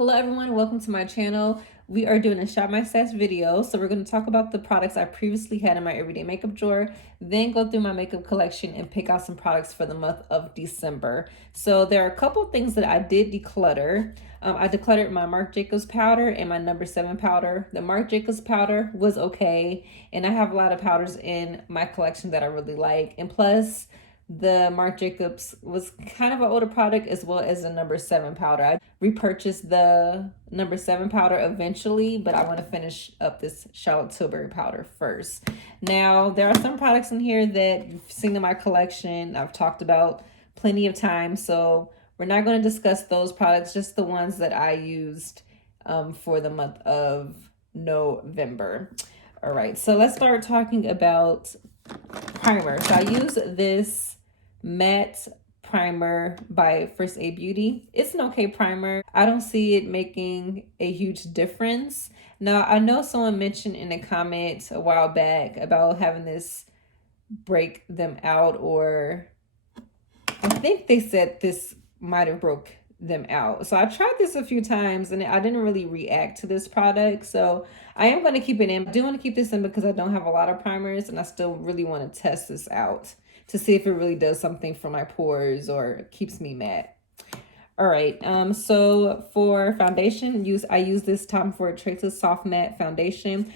Hello everyone, welcome to my channel. We are doing a Shop My Stash video. So we're going to talk about the products I previously had in my everyday makeup drawer, then go through my makeup collection and pick out some products for the month of December. So there are a couple things that I did declutter. I decluttered my Marc Jacobs powder and my number 7 powder. The Marc Jacobs powder was okay, and I have a lot of powders in my collection that I really like. And plus, the Marc Jacobs was kind of an older product, as well as the number 7 powder. I repurchased the number 7 powder eventually, but I want to finish up this Charlotte Tilbury powder first. Now, there are some products in here that you've seen in my collection, I've talked about plenty of times, so we're not going to discuss those products, just the ones that I used for the month of November. All right, so let's start talking about primer. So I use this matte primer by First Aid Beauty. It's an okay primer. I don't see it making a huge difference. Now, I know someone mentioned in a comment a while back about having this break them out, or I think they said this might have broke them out. So I tried this a few times and I didn't really react to this product. So I am going to keep it in. I do want to keep this in because I don't have a lot of primers and I still really want to test this out to see if it really does something for my pores or keeps me matte. All right, so for foundation, I use this Tom Ford Traceless Soft Matte Foundation.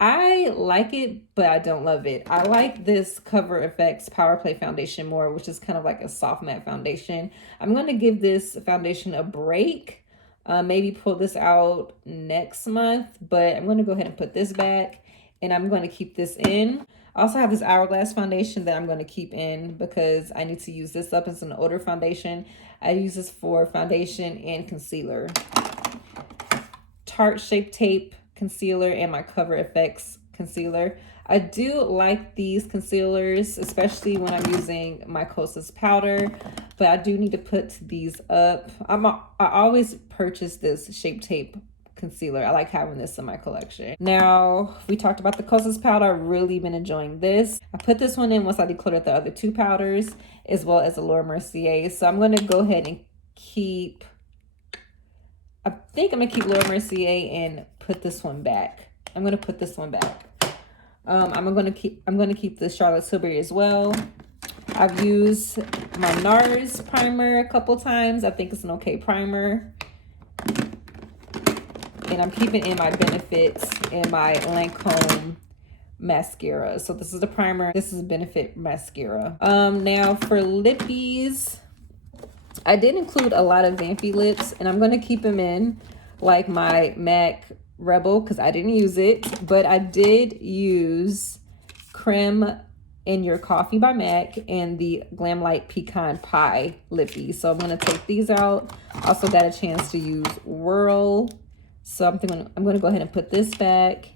I like it, but I don't love it. I like this Cover FX Power Play Foundation more, which is kind of like a soft matte foundation. I'm going to give this foundation a break. Maybe pull this out next month, but I'm going to go ahead and put this back, and I'm going to keep this in. I also have this Hourglass foundation that I'm going to keep in because I need to use this up. It's an older foundation. I use this for foundation and concealer. Tarte Shape Tape concealer and my Cover FX concealer. I do like these concealers, especially when I'm using my Kosas powder, but I do need to put these up. I always purchase this Shape Tape concealer. I like having this in my collection. Now, we talked about the Kosas powder. I've really been enjoying this. I put this one in once I decluttered the other 2 powders, as well as the Laura Mercier. So I'm going to go ahead and I think I'm going to keep Laura Mercier and put this one back. I'm going to put this one back. I'm going to keep the Charlotte Tilbury as well. I've used my NARS primer a couple times. I think it's an okay primer. And I'm keeping in my Benefit and my Lancome mascara. So this is the primer. This is Benefit mascara. Now for lippies, I did include a lot of Vampy lips, and I'm going to keep them in, like my MAC Rebel, because I didn't use it, but I did use Creme in Your Coffee by MAC and the Glamlite Pecan Pie Lippies. So I'm going to take these out. Also got a chance to use Whirl. So I'm going to go ahead and put this back.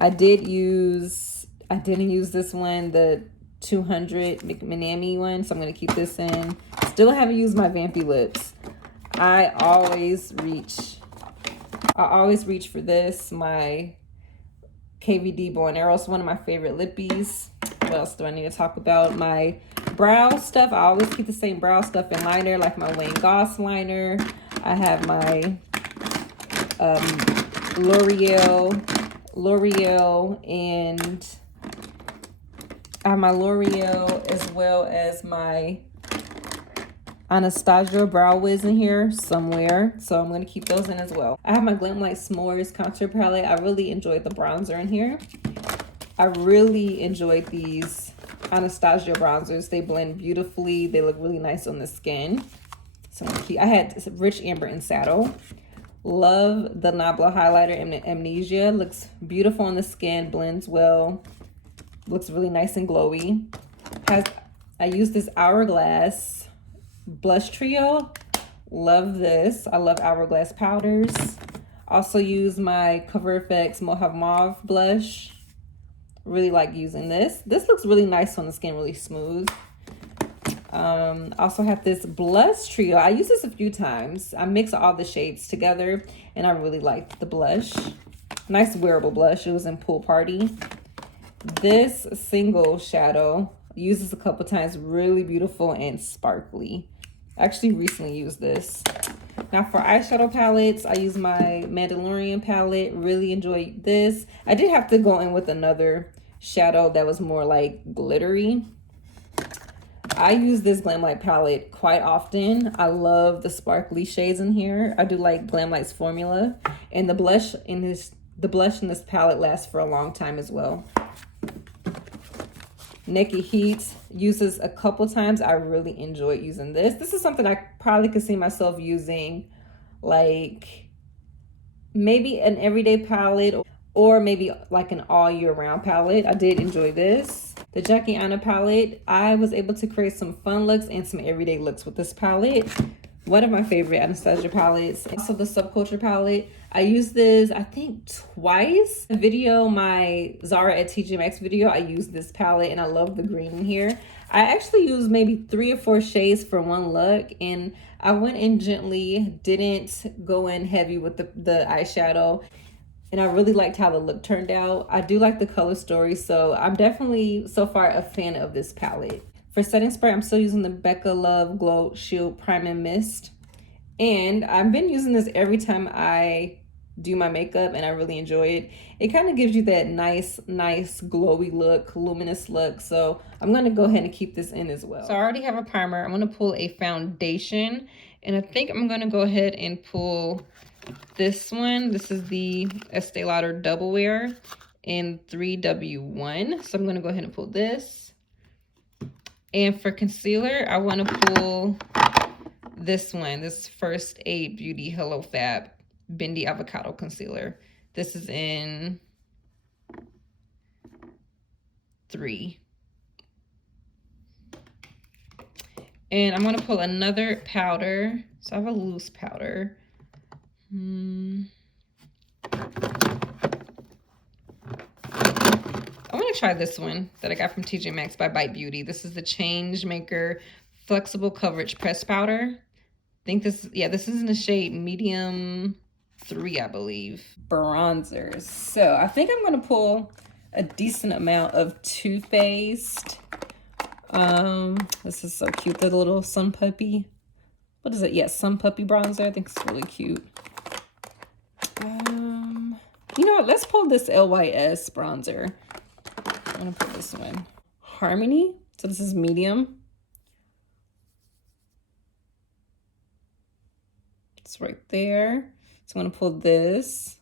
I didn't use this one, the 200 McManamy one, so I'm going to keep this in. Still haven't used my Vampy lips. I always reach for this. My KVD Bow and Arrow is one of my favorite lippies. What else do I need to talk about? My brow stuff. I always keep the same brow stuff in liner, like my Wayne Goss liner. I have my L'Oreal, and I have my L'Oreal as well as my Anastasia Brow Wiz in here somewhere, so I'm going to keep those in as well. I have my Glamlite S'mores contour palette. I really enjoyed the bronzer in here. I really enjoyed these Anastasia bronzers. They blend beautifully. They look really nice on the skin. So I had Rich Amber and Saddle. Love the Nabla highlighter in Amnesia. Looks beautiful on the skin, blends well. Looks really nice and glowy. I use this Hourglass blush trio. Love this. I love Hourglass powders. Also use my Cover FX Mojave Mauve blush. Really like using this. This looks really nice on the skin, really smooth. Also have this blush trio. I use this a few times. I mix all the shades together and I really liked the blush. Nice wearable blush. It was in Pool Party. This single shadow, used this a couple times, really beautiful and sparkly. I actually recently used this. Now for eyeshadow palettes, I use my Mandalorian palette. Really enjoy this. I did have to go in with another shadow that was more like glittery. I use this Glamlite palette quite often. I love the sparkly shades in here. I do like Glamlite's formula, and the blush in this palette lasts for a long time as well. Naked Heat uses a couple times. I really enjoyed using this. This is something I probably could see myself using, like maybe an everyday palette or maybe like an all year round palette. I did enjoy this. The Jackie Aina palette, I was able to create some fun looks and some everyday looks with this palette. One of my favorite Anastasia palettes. Also the Subculture palette. I used this, I think, twice. The video, my Zara at TJ Maxx video, I used this palette and I love the green in here. I actually used maybe 3 or 4 shades for one look, and I went in gently, didn't go in heavy with the eyeshadow. And I really liked how the look turned out. I do like the color story, so I'm definitely so far a fan of this palette. For setting spray, I'm still using the Becca Love Glow Shield Prime and Mist. And I've been using this every time I do my makeup, and I really enjoy it. It kind of gives you that nice glowy look, luminous look. So I'm going to go ahead and keep this in as well. So I already have a primer. I'm going to pull a foundation, and I think I'm going to go ahead and pull this one. This is the Estee Lauder Double Wear in 3W1. So I'm going to go ahead and pull this. And for concealer, I want to pull this one, this First Aid Beauty Hello Fab Bendy Avocado Concealer. This is in 3. And I'm going to pull another powder. So I have a loose powder. I want to try this one that I got from TJ Maxx by Bite Beauty. This is the Change Maker Flexible Coverage Press Powder. I think this is in the shade medium 3, I believe. Bronzers. So I think I'm going to pull a decent amount of Too Faced. This is so cute. The little Sun Puppy. What is it? Yes, Sun Puppy bronzer. I think it's really cute. You know what? Let's pull this LYS bronzer. I'm going to put this one. Harmony. So this is medium. It's right there. So I'm going to pull this.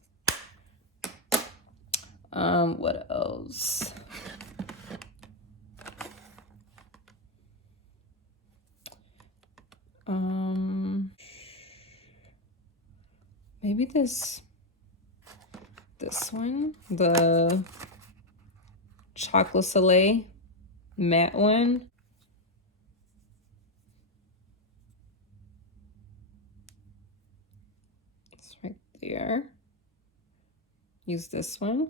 What else? Maybe this one, the Chocolate Soleil matte one. It's right there. Use this one.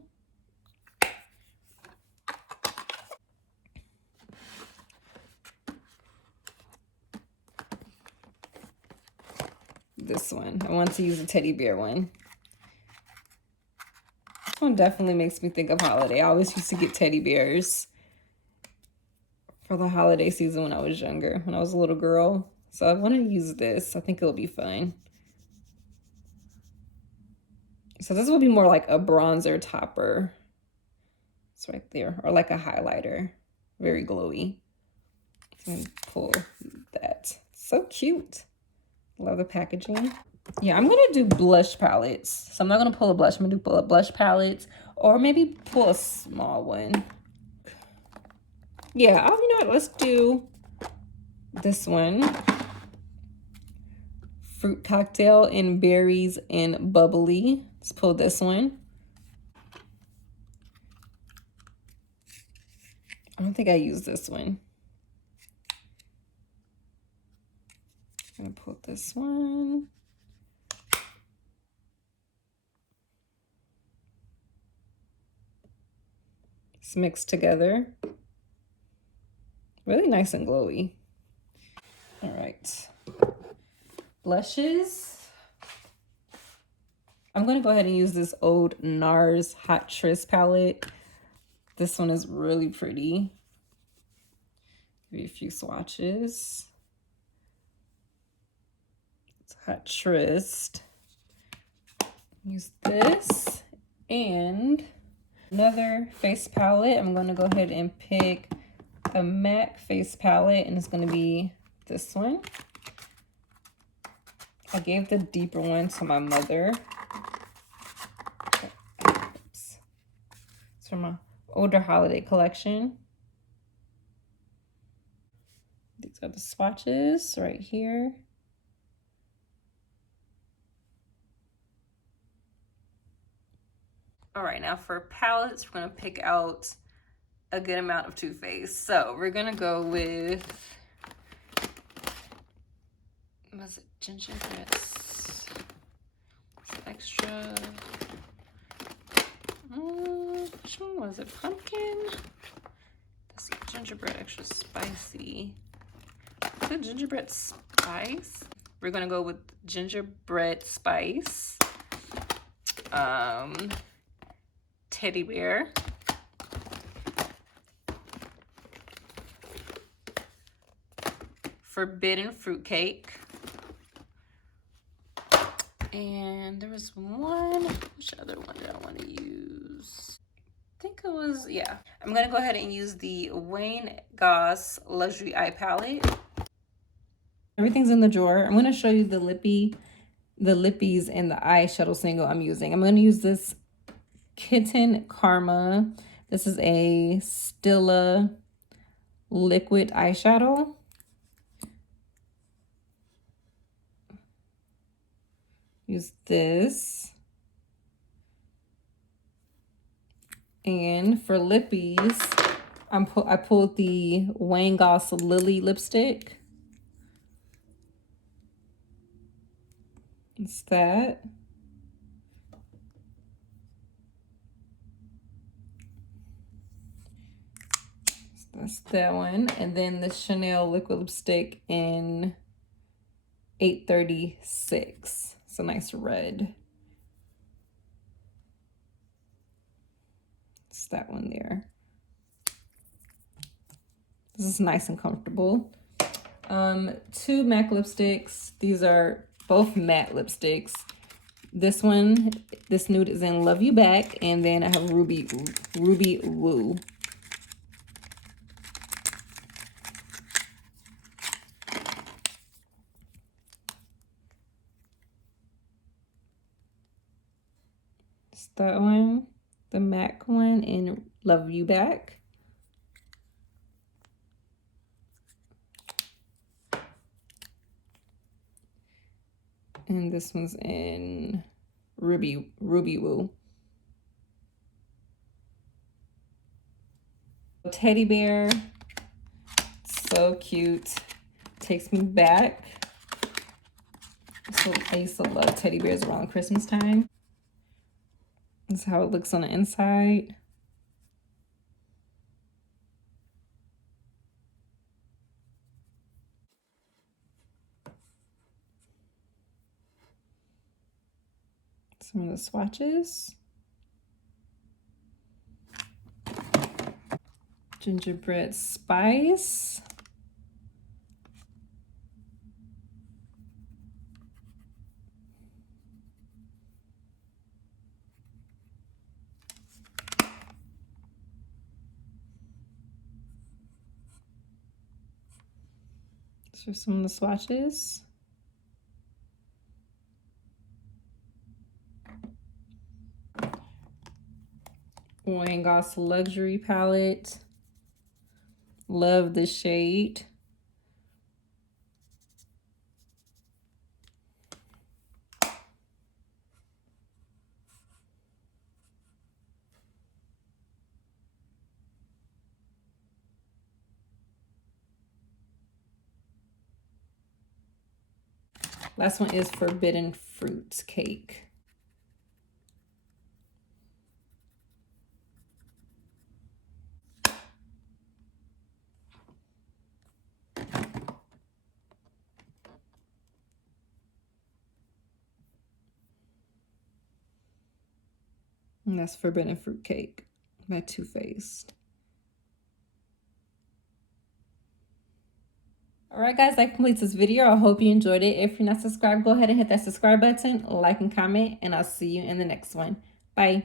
This one. I want to use a teddy bear one. This one definitely makes me think of holiday. I always used to get teddy bears for the holiday season when I was younger, when I was a little girl. So I want to use this. I think it'll be fine. So this will be more like a bronzer topper. It's right there. Or like a highlighter. Very glowy. So pull that. So cute. Love the packaging. Yeah, I'm gonna do blush palettes. So I'm not gonna pull a blush. I'm gonna do blush palettes, or maybe pull a small one. Yeah, you know what? Let's do this one. Fruit Cocktail in Berries and Bubbly. Let's pull this one. I don't think I used this one. I'm gonna pull this one. It's mixed together. Really nice and glowy. All right. Blushes. I'm going to go ahead and use this old NARS Hot Tris palette. This one is really pretty. Give you a few swatches. Hot Tryst. Use this and another face palette. I'm going to go ahead and pick a MAC face palette, and it's going to be this one. I gave the deeper one to my mother. Oops. It's from my older holiday collection. These are the swatches right here. All right, now for palettes, we're gonna pick out a good amount of Too Faced. So we're gonna go with, was it gingerbread extra? Which one was it? Pumpkin? This gingerbread extra spicy. Is it gingerbread spice? We're gonna go with gingerbread spice. Teddy bear. Forbidden fruitcake. And there was one, which other one did I want to use? I think it was, yeah. I'm gonna go ahead and use the Wayne Goss Luxury Eye Palette. Everything's in the drawer. I'm gonna show you the lippies and the eyeshadow single I'm using. I'm gonna use this Kitten Karma. This is a Stila liquid eyeshadow. Use this. And for lippies, I pulled the Wayne Goss Lily lipstick. It's that. That's that one. And then the Chanel liquid lipstick in 836. It's a nice red. It's that one there. This is nice and comfortable. 2 MAC lipsticks. These are both matte lipsticks. This one, this nude is in Love You Back, and then I have Ruby Woo. It's that one, the MAC one in Love You Back. And this one's in Ruby Woo. Teddy bear, so cute, takes me back. So I used to love teddy bears around Christmas time. This is how it looks on the inside. Some of the swatches. Gingerbread spice. So some of the swatches. Wayne Goss Luxury Palette. Love the shade. Last one is Forbidden Fruit Cake. And that's Forbidden Fruit Cake by Too Faced. Alright guys, that completes this video. I hope you enjoyed it. If you're not subscribed, go ahead and hit that subscribe button, like and comment, and I'll see you in the next one. Bye.